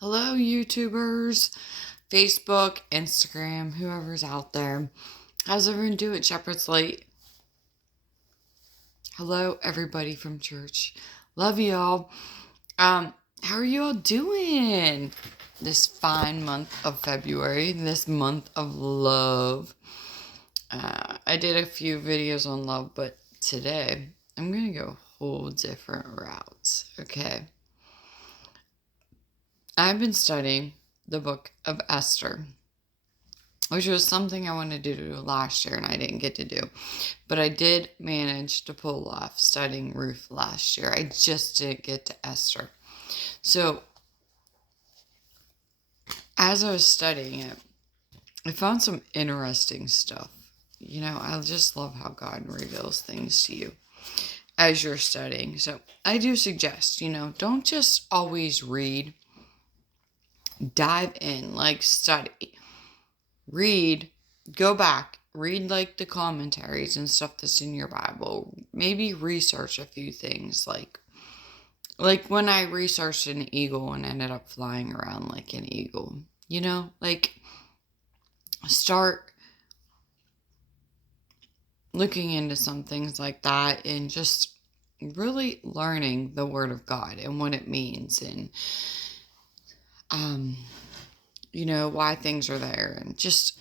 Hello, YouTubers, Facebook, Instagram, whoever's out there. How's everyone doing? Shepherd's Light. Hello, everybody from church. Love y'all. How are you all doing this fine month of February, this month of love? I did a few videos on love, but today I'm going to go a whole different route, okay? I've been studying the book of Esther, which was something I wanted to do last year and I didn't get to do. But I did manage to pull off studying Ruth last year. I just didn't get to Esther. So, as I was studying it, I found some interesting stuff. You know, I just love how God reveals things to you as you're studying. So, I do suggest, don't just always read, dive in, like study. Read, go back, read like the commentaries and stuff that's in your Bible. Maybe research a few things like when I researched an eagle and ended up flying around like an eagle. Start looking into some things like that and just really learning the Word of God and what it means and why things are there, and just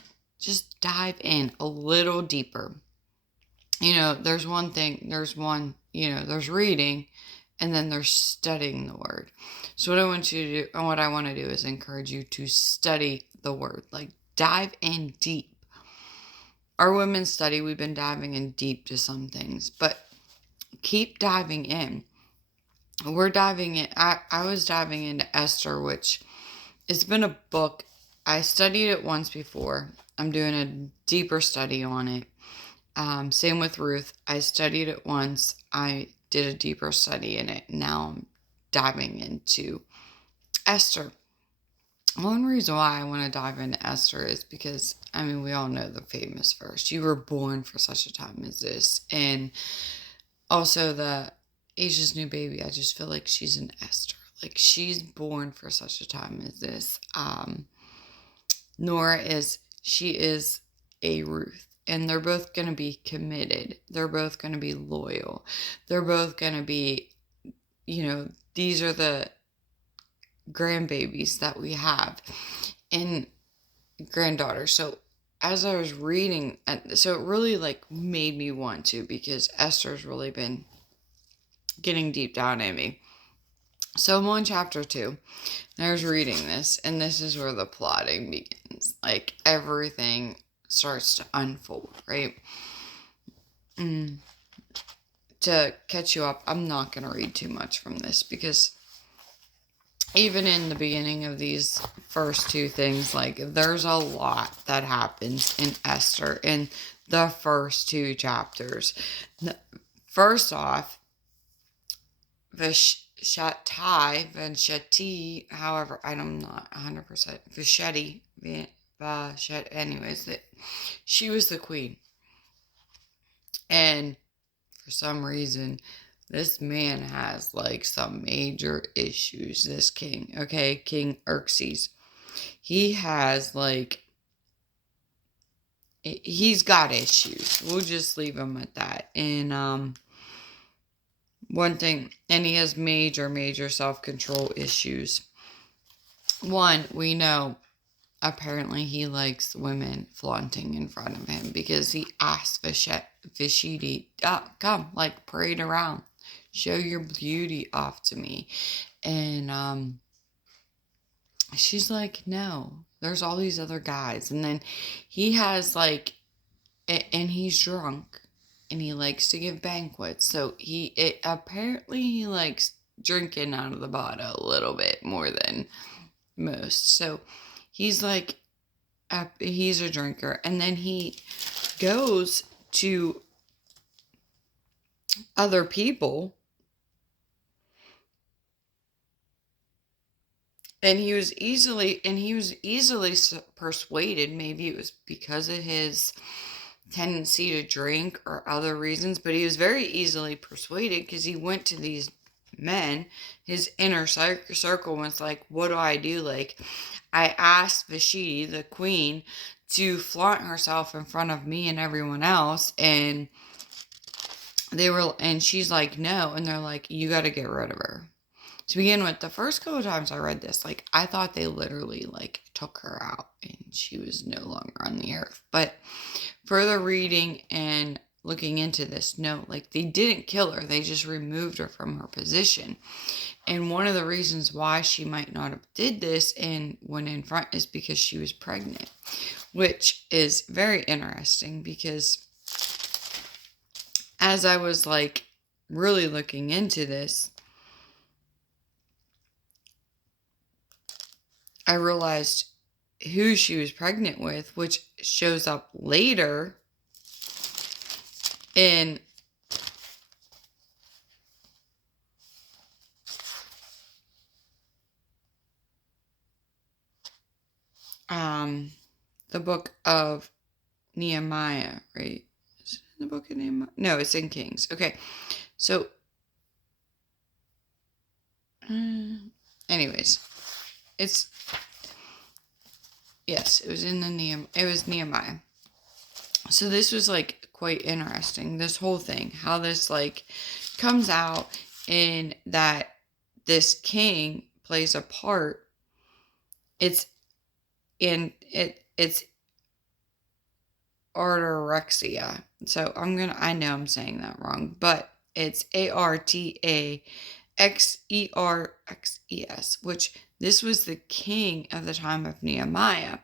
dive in a little deeper. There's reading, and then there's studying the Word. So what I want you to do, and what I want to do, is encourage you to study the Word, like dive in deep. Our women's study, we've been diving in deep to some things, but keep diving in. We're diving in. I was diving into Esther, which it's been a book. I studied it once before. I'm doing a deeper study on it. Same with Ruth. I studied it once. I did a deeper study in it. Now I'm diving into Esther. One reason why I want to dive into Esther is because, we all know the famous verse, "You were born for such a time as this." And also the Asia's new baby, I just feel like she's an Esther. Like, she's born for such a time as this. Nora is a Ruth. And they're both going to be committed. They're both going to be loyal. They're both going to be, these are the grandbabies that we have and granddaughters. So as I was reading, so it really made me want to, because Esther's really been getting deep down in me. So I'm on chapter 2, and I was reading this, and this is where the plotting begins. Like, everything starts to unfold, right? To catch you up, I'm not going to read too much from this, because even in the beginning of these first two things, there's a lot that happens in Esther in the first two chapters. First off, Vashti, however, I'm not 100%, Vashti, anyways, she was the queen. And for some reason, this man has some major issues, this king, okay? King Xerxes. He has he's got issues. We'll just leave him at that. And one thing, and he has major self-control issues. One, we know apparently he likes women flaunting in front of him, because he asked Vashti, come, parade around, show your beauty off to me. And she's like, no, there's all these other guys. And then he has and he's drunk, and he likes to give banquets. So apparently he likes drinking out of the bottle a little bit more than most. So he's he's a drinker. And then he goes to other people, and he was easily persuaded. Maybe it was because of his tendency to drink or other reasons, but he was very easily persuaded, because he went to these men, his inner circle was like, what do I do? Like, I asked Vashti, the queen, to flaunt herself in front of me and everyone else, and she's like, no, and they're like, you got to get rid of her. To begin with, the first couple of times I read this, like, I thought they literally, like, took her out and she was no longer on the earth. But further reading and looking into this, no, like, they didn't kill her. They just removed her from her position. And one of the reasons why she might not have did this and went in front is because she was pregnant, which is very interesting because as I was, like, really looking into this, I realized who she was pregnant with, which shows up later in the book of Nehemiah, right? Is it in the book of Nehemiah? No, it's in Kings. Okay, so anyways, it was in it was Nehemiah. So this was, like, quite interesting, this whole thing, how this, like, comes out in that this king plays a part. It's orthorexia. So I know I'm saying that wrong, but it's Artaxerxes, which this was the king of the time of Nehemiah.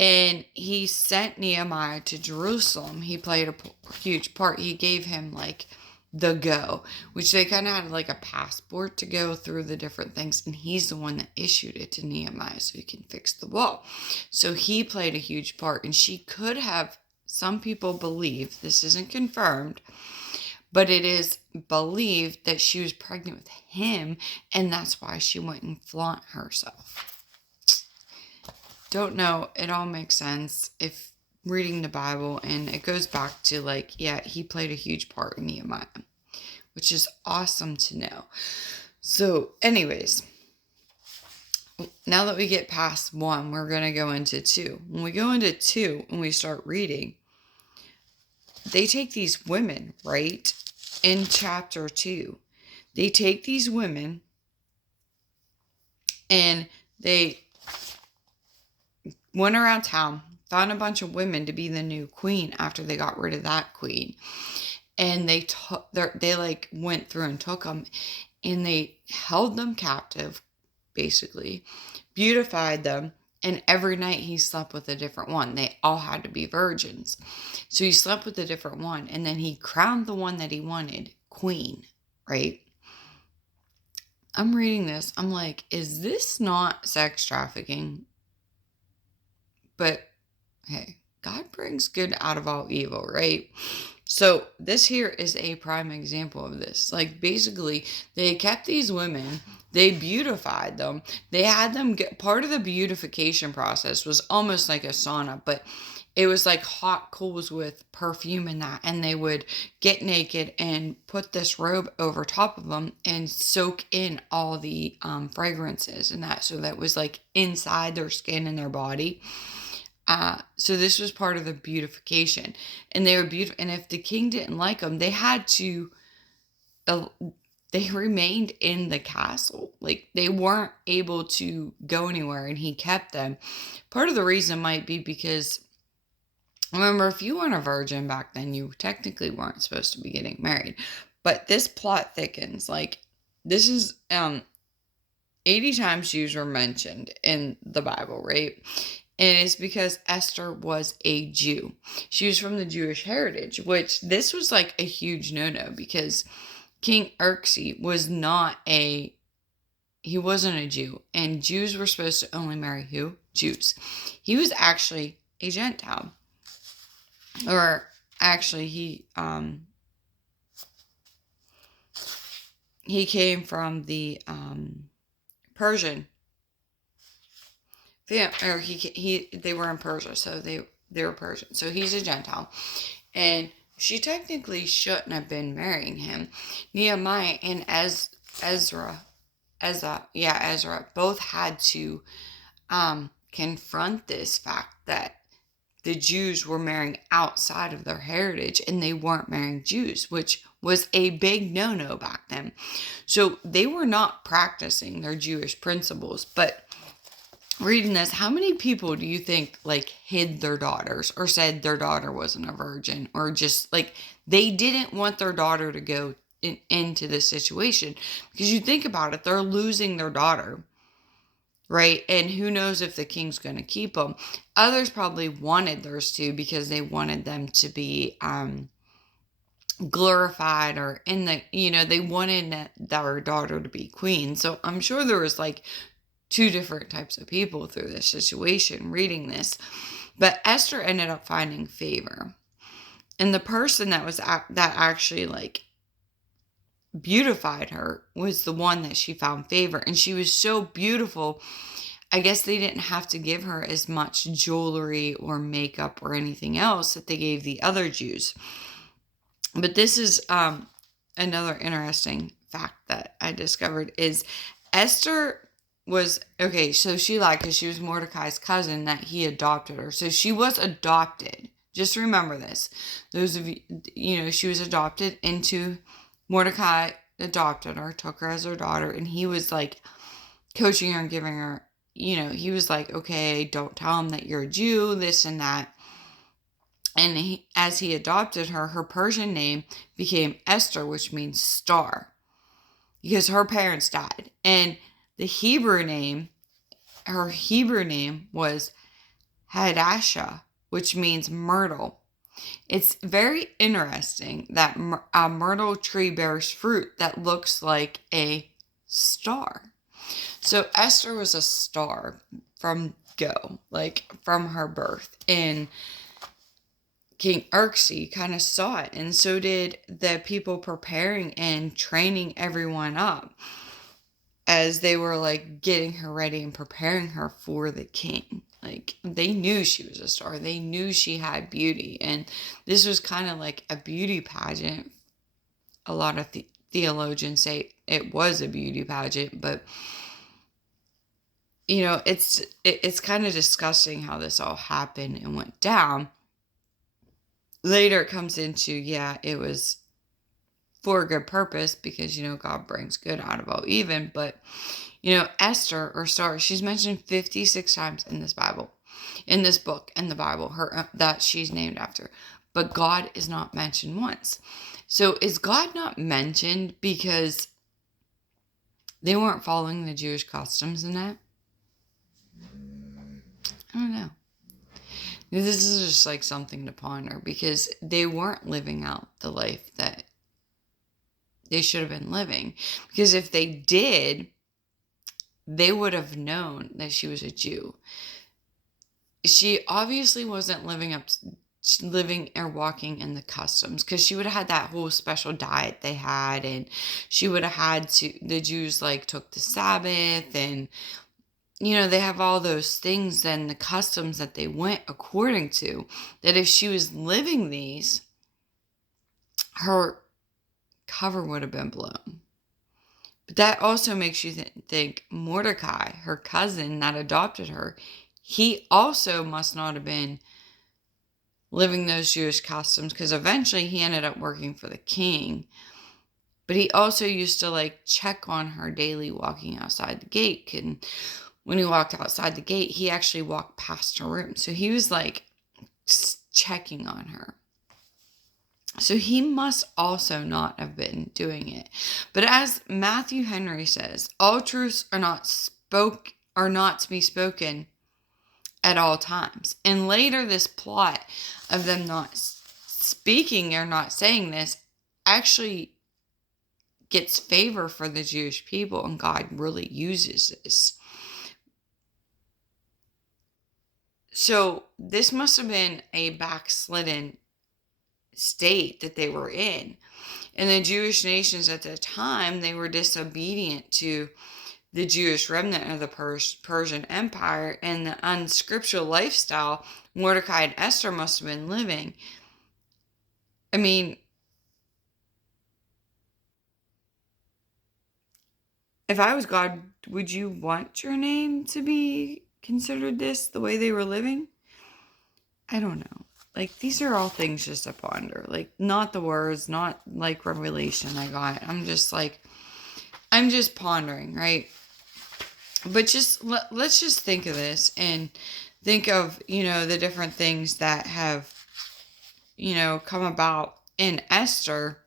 And he sent Nehemiah to Jerusalem. He played a huge part. He gave him, like, the go, which they kind of had, like, a passport to go through the different things. And he's the one that issued it to Nehemiah so he can fix the wall. So he played a huge part. And she could have, some people believe, this isn't confirmed, but it is believed that she was pregnant with him. And that's why she went and flaunt herself. Don't know. It all makes sense if reading the Bible, and it goes back to, like, yeah, he played a huge part in Nehemiah, which is awesome to know. So anyways, now that we get past 1, we're going to go into 2. When we go into 2 and we start reading, they take these women, right? In chapter 2, they take these women and they went around town, found a bunch of women to be the new queen after they got rid of that queen. And they like went through and took them, and they held them captive, basically, beautified them, and every night he slept with a different one. They all had to be virgins. So he slept with a different one, and then he crowned the one that he wanted queen, right? I'm reading this. I'm like, is this not sex trafficking? But hey, God brings good out of all evil, right? So this here is a prime example of this. Like, basically, they kept these women, they beautified them, they had them get, part of the beautification process was almost like a sauna, but it was like hot coals with perfume and that, and they would get naked and put this robe over top of them and soak in all the fragrances and that, so that was, like, inside their skin and their body. So this was part of the beautification, and they were beautiful. And if the king didn't like them, they had to, they remained in the castle. Like, they weren't able to go anywhere, and he kept them. Part of the reason might be because, remember, if you weren't a virgin back then, you technically weren't supposed to be getting married. But this plot thickens. Like, this is, 80 times Jews were mentioned in the Bible, right? And it's because Esther was a Jew. She was from the Jewish heritage, which this was like a huge no-no, because King Xerxes was he wasn't a Jew. And Jews were supposed to only marry who? Jews. He was actually a Gentile. Or actually, he came from the Persian. Yeah, or they were in Persia, so they were Persian. So he's a Gentile, and she technically shouldn't have been marrying him. Nehemiah, and as Ezra, Ezra, both had to confront this fact that the Jews were marrying outside of their heritage and they weren't marrying Jews, which was a big no-no back then. So they were not practicing their Jewish principles. But reading this, how many people do you think like hid their daughters or said their daughter wasn't a virgin, or just like they didn't want their daughter to go into this situation? Because you think about it, they're losing their daughter, right? And who knows if the king's going to keep them. Others probably wanted theirs too because they wanted them to be glorified, or in the, they wanted their daughter to be queen. So I'm sure there was like two different types of people through this situation reading this. But Esther ended up finding favor. And the person that actually like beautified her was the one that she found favor. And she was so beautiful, I guess they didn't have to give her as much jewelry or makeup or anything else that they gave the other Jews. But this is another interesting fact that I discovered is Esther was, okay, so she lied because she was Mordecai's cousin that he adopted her. So she was adopted. Just remember this. Those of you, she was adopted into, Mordecai adopted her, took her as her daughter, and he was like coaching her and giving her, he was like, okay, don't tell him that you're a Jew, this and that. And as he adopted her, her Persian name became Esther, which means star, because her parents died. And the Hebrew name, her Hebrew name was Hadassah, which means myrtle. It's very interesting that a myrtle tree bears fruit that looks like a star. So Esther was a star from go, like from her birth. And King Xerxes kind of saw it, and so did the people preparing and training everyone up as they were like getting her ready and preparing her for the king. Like they knew she was a star. They knew she had beauty, and this was kind of like a beauty pageant. A lot of theologians say it was a beauty pageant, but it's kind of disgusting how this all happened and went down. Later it comes into, it was for a good purpose because, God brings good out of all even. But, Esther or Star, she's mentioned 56 times in this Bible, in this book, in the Bible, that she's named after. But God is not mentioned once. So is God not mentioned because they weren't following the Jewish customs in that? I don't know. This is just like something to ponder because they weren't living out the life that they should have been living. Because if they did, they would have known that she was a Jew. She obviously wasn't living or walking in the customs, because she would have had that whole special diet they had, and she would have had the Jews like took the Sabbath, and they have all those things and the customs that they went according to, that if she was living these, her cover would have been blown. But that also makes you think Mordecai, her cousin that adopted her, he also must not have been living those Jewish customs, because eventually he ended up working for the king. But he also used to like check on her daily walking outside the gate. And when he walked outside the gate, he actually walked past her room. So he was like checking on her. So he must also not have been doing it. But as Matthew Henry says, all truths are not to be spoken at all times. And later this plot of them not speaking or not saying this actually gets favor for the Jewish people, and God really uses this. So this must have been a backslidden state that they were in. And the Jewish nations at the time, they were disobedient to the Jewish remnant of the Persian Empire, and the unscriptural lifestyle Mordecai and Esther must have been living. I mean, if I was God, would you want your name to be considered this the way they were living? I don't know. Like, these are all things just to ponder. Like, not the words, not like revelation I got. I'm just pondering, right? But just let's just think of this and think of, the different things that have, come about in Esther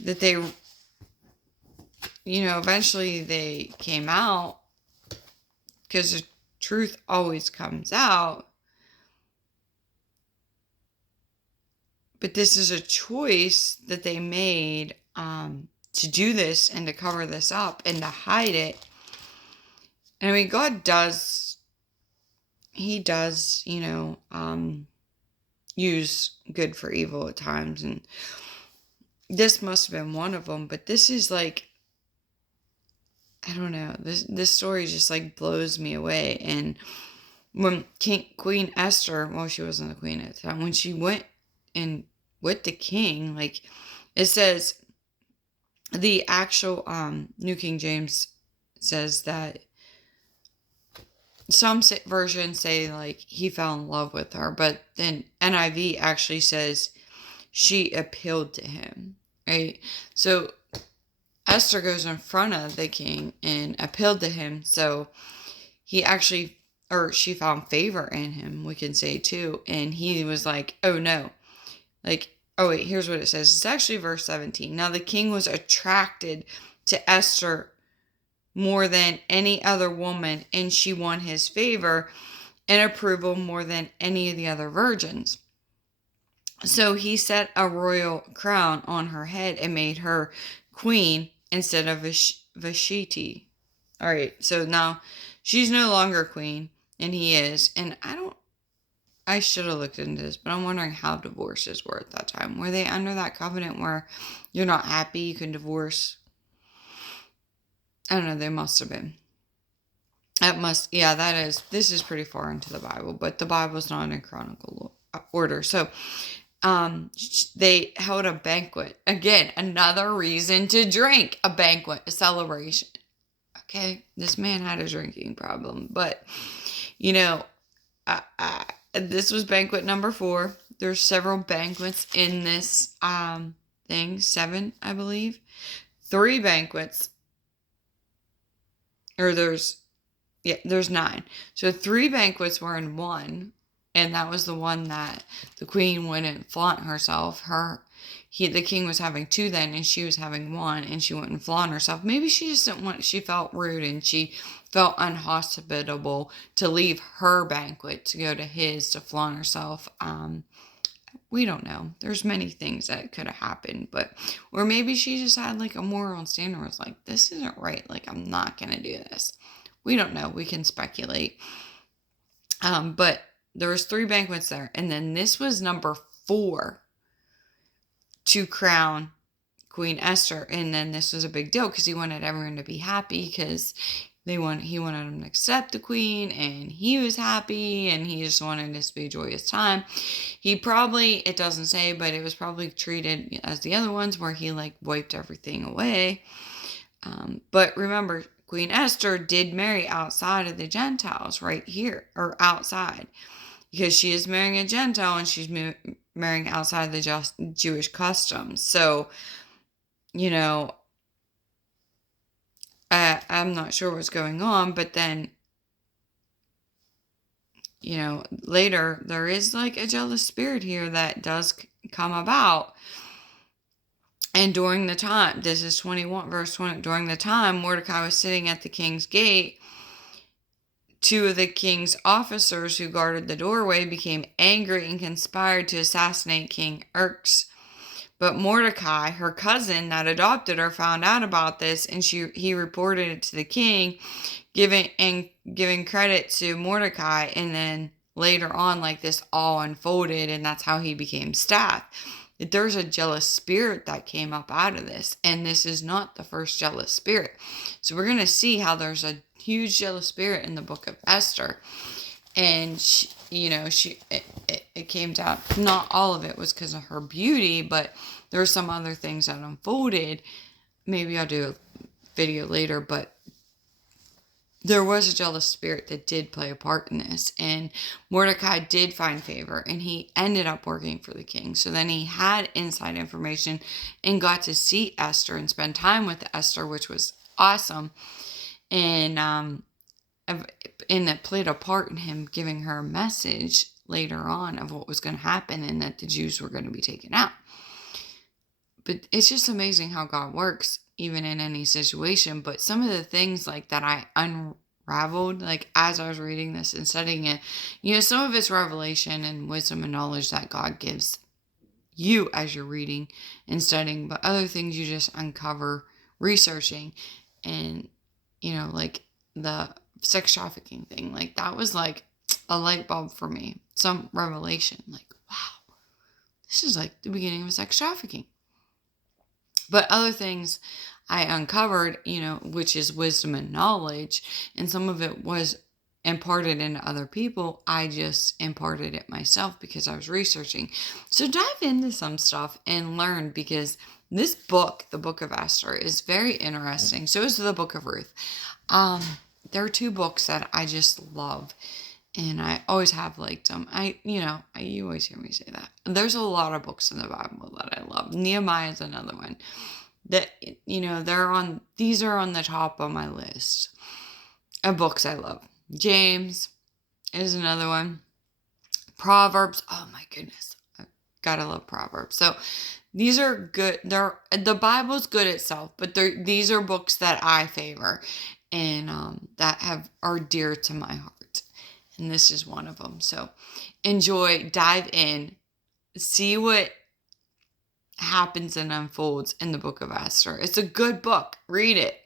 that they, eventually they came out, because the truth always comes out. But this is a choice that they made to do this and to cover this up and to hide it. And I mean, God does, he does, use good for evil at times. And this must have been one of them. But this is like, I don't know. This story just like blows me away. And when Queen Esther, well, she wasn't the queen at the time, when she went and with the king, like it says, the actual New King James says that some versions say like he fell in love with her, but then NIV actually says she appealed to him, right? So Esther goes in front of the king and appealed to him, so he actually, or she found favor in him, we can say too, and he was like, oh no, like, oh wait, here's what it says. It's actually verse 17. Now the king was attracted to Esther more than any other woman, and she won his favor and approval more than any of the other virgins. So he set a royal crown on her head and made her queen instead of Vashti. All right, so now she's no longer queen, and he is. And I should have looked into this, but I'm wondering how divorces were at that time. Were they under that covenant where you're not happy, you can divorce? I don't know, they must have been. This is pretty far into the Bible, but the Bible's not in chronicle order. So, they held a banquet. Again, another reason to drink. A banquet, a celebration. Okay, this man had a drinking problem, but, this was banquet number 4. There's several banquets in this thing. 7, I believe. 3 banquets. Or there's 9. So 3 banquets were in one. And that was the one that the queen wouldn't flaunt herself. The king was having 2 then, and she was having 1, and she wouldn't flaunt herself. Maybe she just didn't want, she felt rude and she felt unhospitable to leave her banquet to go to his to flaunt herself. We don't know. There's many things that could have happened, or maybe she just had like a moral standard, was like, this isn't right. Like, I'm not going to do this. We don't know. We can speculate. But there was 3 banquets there. And then this was number 4 to crown Queen Esther. And then this was a big deal because he wanted everyone to be happy, because he wanted them to accept the queen, and he was happy, and he just wanted this to be a joyous time. He probably, it doesn't say, but it was probably treated as the other ones where he like wiped everything away. But remember, Queen Esther did marry outside of the Gentiles right here, or outside, because she is marrying a Gentile and she's marrying outside the Jewish customs. So, I'm not sure what's going on, but then, later there is like a jealous spirit here that does come about. And during the time, this is 21, verse 20, during the time Mordecai was sitting at the king's gate, 2 of the king's officers who guarded the doorway became angry and conspired to assassinate King Xerxes. But Mordecai, her cousin that adopted her, found out about this, and he reported it to the king, giving credit to Mordecai. And then later on, like, this all unfolded, and that's how he became staff. There's a jealous spirit that came up out of this, and this is not the first jealous spirit. So we're going to see how there's a huge jealous spirit in the book of Esther. And it came down, not all of it was because of her beauty, but there were some other things that unfolded. Maybe I'll do a video later, but there was a jealous spirit that did play a part in this, and Mordecai did find favor, and he ended up working for the king. So then he had inside information and got to see Esther and spend time with Esther, which was awesome. And that played a part in him giving her a message later on of what was going to happen and that the Jews were going to be taken out. But it's just amazing how God works, even in any situation. But some of the things like that I unraveled, like as I was reading this and studying it, some of it's revelation and wisdom and knowledge that God gives you as you're reading and studying, but other things you just uncover researching. And like the sex trafficking thing, like that was like a light bulb for me, some revelation, like, wow, this is like the beginning of sex trafficking. But other things I uncovered, which is wisdom and knowledge, and some of it was imparted into other people. I just imparted it myself because I was researching. So dive into some stuff and learn, because this book, the Book of Esther, is very interesting. So is the Book of Ruth. There are two books that I just love, and I always have liked them. You always hear me say that. There's a lot of books in the Bible that I love. Nehemiah is another one that, these are on the top of my list of books I love. James is another one. Proverbs. Oh my goodness. I gotta love Proverbs. So these are good. The Bible's good itself, but these are books that I favor and that are dear to my heart. And this is one of them. So enjoy, dive in, see what happens and unfolds in the Book of Esther. It's a good book. Read it.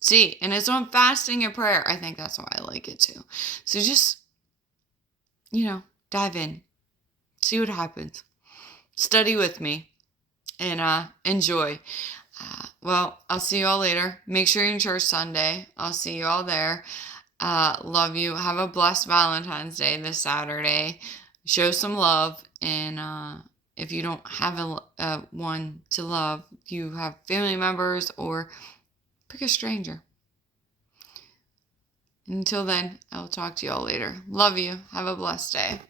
See, and it's on fasting and prayer. I think that's why I like it too. So just, dive in. See what happens. Study with me and enjoy. Well, I'll see you all later. Make sure you're in church Sunday. I'll see you all there. Love you. Have a blessed Valentine's Day this Saturday. Show some love. And if you don't have one to love, you have family members, or pick a stranger. Until then, I'll talk to you all later. Love you. Have a blessed day.